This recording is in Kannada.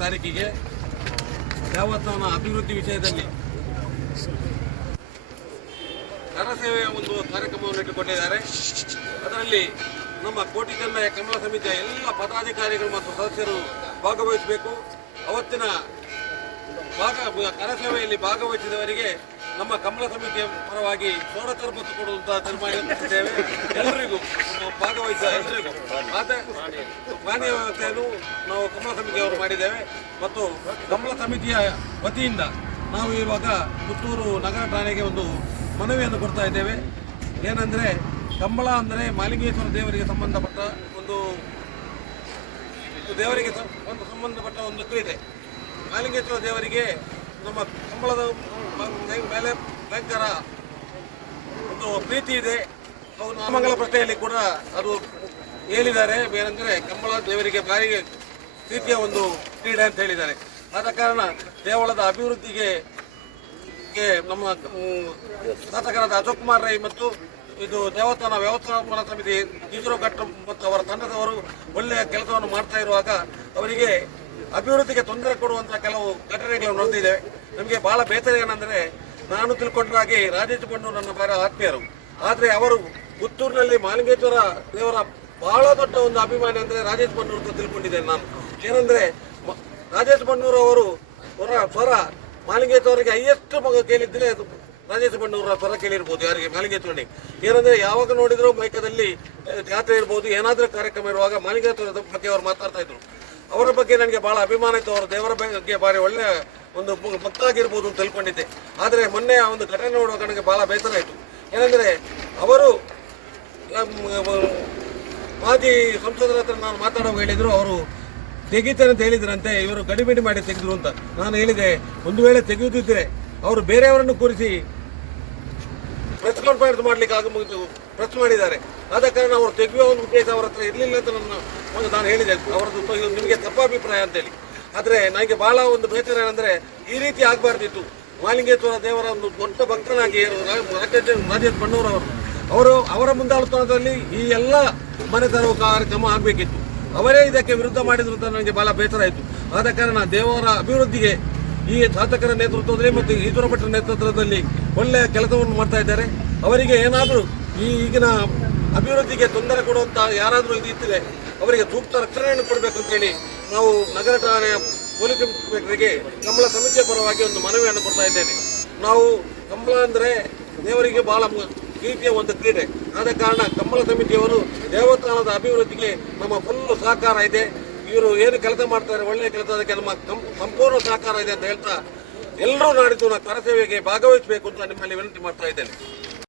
ತಾರೀಕಿಗೆ ದೇವಸ್ಥಾನ ಅಭಿವೃದ್ಧಿ ವಿಷಯದಲ್ಲಿ ಕರಸೇವೆಯ ಒಂದು ಕಾರ್ಯಕ್ರಮವನ್ನು ಇಟ್ಟುಕೊಂಡಿದ್ದಾರೆ. ಅದರಲ್ಲಿ ನಮ್ಮ ಕೋಟಿ ಜನ್ಮಯ ಕಮಲ ಸಮಿತಿಯ ಎಲ್ಲ ಪದಾಧಿಕಾರಿಗಳು ಮತ್ತು ಸದಸ್ಯರು ಭಾಗವಹಿಸಬೇಕು. ಅವತ್ತಿನ ಭಾಗ ಕರಸೇವೆಯಲ್ಲಿ ಭಾಗವಹಿಸಿದವರಿಗೆ ನಮ್ಮ ಕಮಲ ಸಮಿತಿಯ ಪರವಾಗಿ ಸೋಡ ತರಬತ್ತು ಕೊಡುವಂತಹ ತೀರ್ಮಾನಿಸಿದ್ದೇವೆ ಎಲ್ಲರಿಗೂ ಭಾಗವಹಿಸಿದ ಎಲ್ಲರಿಗೂ ಆದರೆ ಪಾನೀಯ ವ್ಯವಸ್ಥೆಯನ್ನು ನಾವು ಕಮಲ ಸಮಿತಿಯವರು ಮಾಡಿದ್ದೇವೆ. ಮತ್ತು ಕಮಲ ಸಮಿತಿಯ ವತಿಯಿಂದ ನಾವು ಇವಾಗ ಪುತ್ತೂರು ನಗರ ಠಾಣೆಗೆ ಒಂದು ಮನವಿಯನ್ನು ಕೊಡ್ತಾ ಇದ್ದೇವೆ. ಏನಂದರೆ ಕಂಬಳ ಅಂದರೆ ಮಾಲಿಂಗೇಶ್ವರ ದೇವರಿಗೆ ಸಂಬಂಧಪಟ್ಟ ಒಂದು ದೇವರಿಗೆ ಸಂಬಂಧಪಟ್ಟ ಒಂದು ಕ್ರೀಡೆ. ಮಾಲಿಂಗೇಶ್ವರ ದೇವರಿಗೆ ನಮ್ಮ ಕಂಬಳದ ಮೇಲೆ ಭಯಂಕರ ಒಂದು ಪ್ರೀತಿ ಇದೆ. ಅವರು ನಾಮಂಗಲ ಪ್ರಶ್ನೆಯಲ್ಲಿ ಕೂಡ ಅದು ಹೇಳಿದ್ದಾರೆ. ಏನಂದ್ರೆ ಕಂಬಳ ದೇವರಿಗೆ ಭಾರಿ ಪ್ರೀತಿಯ ಒಂದು ಕ್ರೀಡೆ ಅಂತ ಹೇಳಿದ್ದಾರೆ. ಆದ ಕಾರಣ ದೇವಳದ ಅಭಿವೃದ್ಧಿಗೆ ನಮ್ಮ ಶಾಸಕರಾದ ಅಶೋಕ್ ಕುಮಾರ್ ರೈ ಮತ್ತು ಇದು ದೇವಸ್ಥಾನ, ವ್ಯವಸ್ಥಾಪನಾ ಸಮಿತಿ ಈಶ್ವರ ಘಟ್ಟ ಮತ್ತು ಅವರ ತಂಡದವರು ಒಳ್ಳೆಯ ಕೆಲಸವನ್ನು ಮಾಡ್ತಾ ಇರುವಾಗ ಅವರಿಗೆ ಅಭಿವೃದ್ಧಿಗೆ ತೊಂದರೆ ಕೊಡುವಂತಹ ಕೆಲವು ಘಟನೆಗಳು ನಡೆದಿದೆ. ನಮಗೆ ಬಹಳ ಬೇಸರ ಏನಂದರೆ ನಾನು ತಿಳ್ಕೊಂಡ ಹಾಗೆ ರಾಜೇಶ್ ಬಣ್ಣು ನನ್ನ ಬಹಳ ಆತ್ಮೀಯರು. ಆದರೆ ಅವರು ಪುತ್ತೂರಿನಲ್ಲಿ ಮಾಲಿಂಗೇಶ್ವರ ದೇವರ ಬಹಳ ದೊಡ್ಡ ಒಂದು ಅಭಿಮಾನಿ ಅಂದರೆ ರಾಜೇಶ್ ಬಣ್ಣೂರು ಅಂತ ತಿಳ್ಕೊಂಡಿದ್ದೇನೆ ನಾನು. ಏನಂದರೆ ರಾಜೇಶ್ ಬಣ್ಣೂರು ಅವರು ಸ್ವರ ಸ್ವರ ಮಾಲಿಂಗೇಶ್ವರಿಗೆ ಹೈಯೆಸ್ಟ್ ಮಗ ಕೇಳಿದ್ರೆ ಅದು ರಾಜೇಶ್ ಬಣ್ಣೂರ ಸ್ವರ ಕೇಳಿರ್ಬೋದು ಯಾರಿಗೆ, ಮಾಲಿಂಗೇಶ್ವರನಿಗೆ. ಏನಂದ್ರೆ ಯಾವಾಗ ನೋಡಿದ್ರು ಮೈಕದಲ್ಲಿ ಜಾತ್ರೆ ಇರ್ಬೋದು, ಏನಾದರೂ ಕಾರ್ಯಕ್ರಮ ಇರುವಾಗ ಮಾಲಿಂಗೇಶ್ವರದ ಬಗ್ಗೆ ಅವರು ಮಾತಾಡ್ತಾ ಇದ್ರು. ಅವರ ಬಗ್ಗೆ ನನಗೆ ಬಹಳ ಅಭಿಮಾನ ಇತ್ತು. ಅವರ ದೇವರ ಬಗ್ಗೆ ಭಾರಿ ಒಳ್ಳೆ ಒಂದು ಭ- ಭಕ್ತ ಆಗಿರ್ಬೋದು ಅಂತ ತಿಳ್ಕೊಂಡಿದ್ದೆ. ಆದರೆ ಮೊನ್ನೆ ಆ ಒಂದು ಘಟನೆ ನೋಡುವಾಗ ನನಗೆ ಬಹಳ ಬೇಸರ ಆಯಿತು. ಏನಂದರೆ ಅವರು ಮಾಜಿ ಸಂಸದರ ಹತ್ರ ನಾನು ಮಾತಾಡುವಾಗ ಹೇಳಿದ್ರು, ಅವರು ತೆಗಿತಾರೆ ಅಂತ ಹೇಳಿದ್ರಂತೆ, ಇವರು ಗಡಿಬಿಡಿ ಮಾಡಿ ತೆಗೆದ್ರು ಅಂತ. ನಾನು ಹೇಳಿದೆ, ಒಂದು ವೇಳೆ ತೆಗೆಯುತ್ತಿದ್ದರೆ ಅವರು ಬೇರೆಯವರನ್ನು ಕೂರಿಸಿ ಪ್ರೆಸ್ ಕಾನ್ಫರೆನ್ಸ್ ಮಾಡ್ಲಿಕ್ಕೆ ಆಗಬಹುದು ಪ್ರೆಸ್ ಮಾಡಿದ್ದಾರೆ. ಆದ ಕಾರಣ ಅವರು ತೆಗೆಯುವ ಒಂದು ಉದ್ದೇಶ ಅವರ ಹತ್ರ ಇರಲಿಲ್ಲ ಅಂತ ನನ್ನ ಒಂದು ನಾನು ಹೇಳಿದೆ. ಅವರದ್ದು ನಿಮಗೆ ತಪ್ಪ ನಿಮಗೆ ತಪ್ಪಾಭಿಪ್ರಾಯ ಅಂತೇಳಿ. ಆದರೆ ನನಗೆ ಬಹಳ ಒಂದು ಬೇಸರ ಏನಂದರೆ ಈ ರೀತಿ ಆಗಬಾರ್ದಿತ್ತು. ಮಾಲಿಂಗೇಶ್ವರ ದೇವರ ಒಂದು ದೊಡ್ಡ ಭಕ್ತನಾಗಿ ರಾಜೇಶ್ ರಾಜೇಶ್ ಬಣ್ಣವರವರು ಅವರು. ಅವರ ಮುಂದಾಳುತನದಲ್ಲಿ ಈ ಎಲ್ಲ ಮನೆ ತರುವ ಕಾರ್ಯಕ್ರಮ ಆಗಬೇಕಿತ್ತು. ಅವರೇ ಇದಕ್ಕೆ ವಿರುದ್ಧ ಮಾಡಿದ್ರು ಅಂತ ನನಗೆ ಬಹಳ ಬೇಸರ ಆಯಿತು. ಆದ ಕಾರಣ ದೇವರ ಅಭಿವೃದ್ಧಿಗೆ ಈ ಶಾಸಕರ ನೇತೃತ್ವದಲ್ಲಿ ಮತ್ತು ಈಶ್ವರ ಭಟ್ರ ನೇತೃತ್ವದಲ್ಲಿ ಒಳ್ಳೆಯ ಕೆಲಸವನ್ನು ಮಾಡ್ತಾ ಇದ್ದಾರೆ. ಅವರಿಗೆ ಏನಾದರೂ ಈ ಈಗಿನ ಅಭಿವೃದ್ಧಿಗೆ ತೊಂದರೆ ಕೊಡುವಂತ ಯಾರಾದರೂ ಇದು ಇದ್ದರೆ ಅವರಿಗೆ ಸೂಕ್ತ ರಕ್ಷಣೆಯನ್ನು ಕೊಡಬೇಕು ಅಂತೇಳಿ ನಾವು ನಗರ ಠಾಣೆಯ ಪೊಲೀಸ್ ಇನ್ಸ್ಪೆಕ್ಟರ್ಗೆ ಕಂಬಳ ಸಮಿತಿಯ ಪರವಾಗಿ ಒಂದು ಮನವಿಯನ್ನು ಕೊಡ್ತಾ ಇದ್ದೇನೆ. ನಾವು ಕಂಬಳ ಅಂದರೆ ದೇವರಿಗೆ ಬಹಳ ಪ್ರೀತಿಯ ಒಂದು ಕ್ರೀಡೆ. ಆದ ಕಾರಣ ಕಂಬಳ ಸಮಿತಿಯವರು ದೇವಸ್ಥಾನದ ಅಭಿವೃದ್ಧಿಗೆ ನಮ್ಮ ಫುಲ್ಲು ಸಹಕಾರ ಇದೆ. ಇವರು ಏನು ಕೆಲಸ ಮಾಡ್ತಾರೆ ಒಳ್ಳೆಯ ಕೆಲಸ ಅದಕ್ಕೆ ನಮ್ಮ ಸಂಪೂರ್ಣ ಸಹಕಾರ ಇದೆ ಅಂತ ಹೇಳ್ತಾ ಎಲ್ಲರೂ ನಾಡಿದ್ದು ನಾವು ಕರಸೇವೆಗೆ ಭಾಗವಹಿಸಬೇಕು ಅಂತ ನಿಮ್ಮಲ್ಲಿ ವಿನಂತಿ ಮಾಡ್ತಾ ಇದ್ದೇನೆ.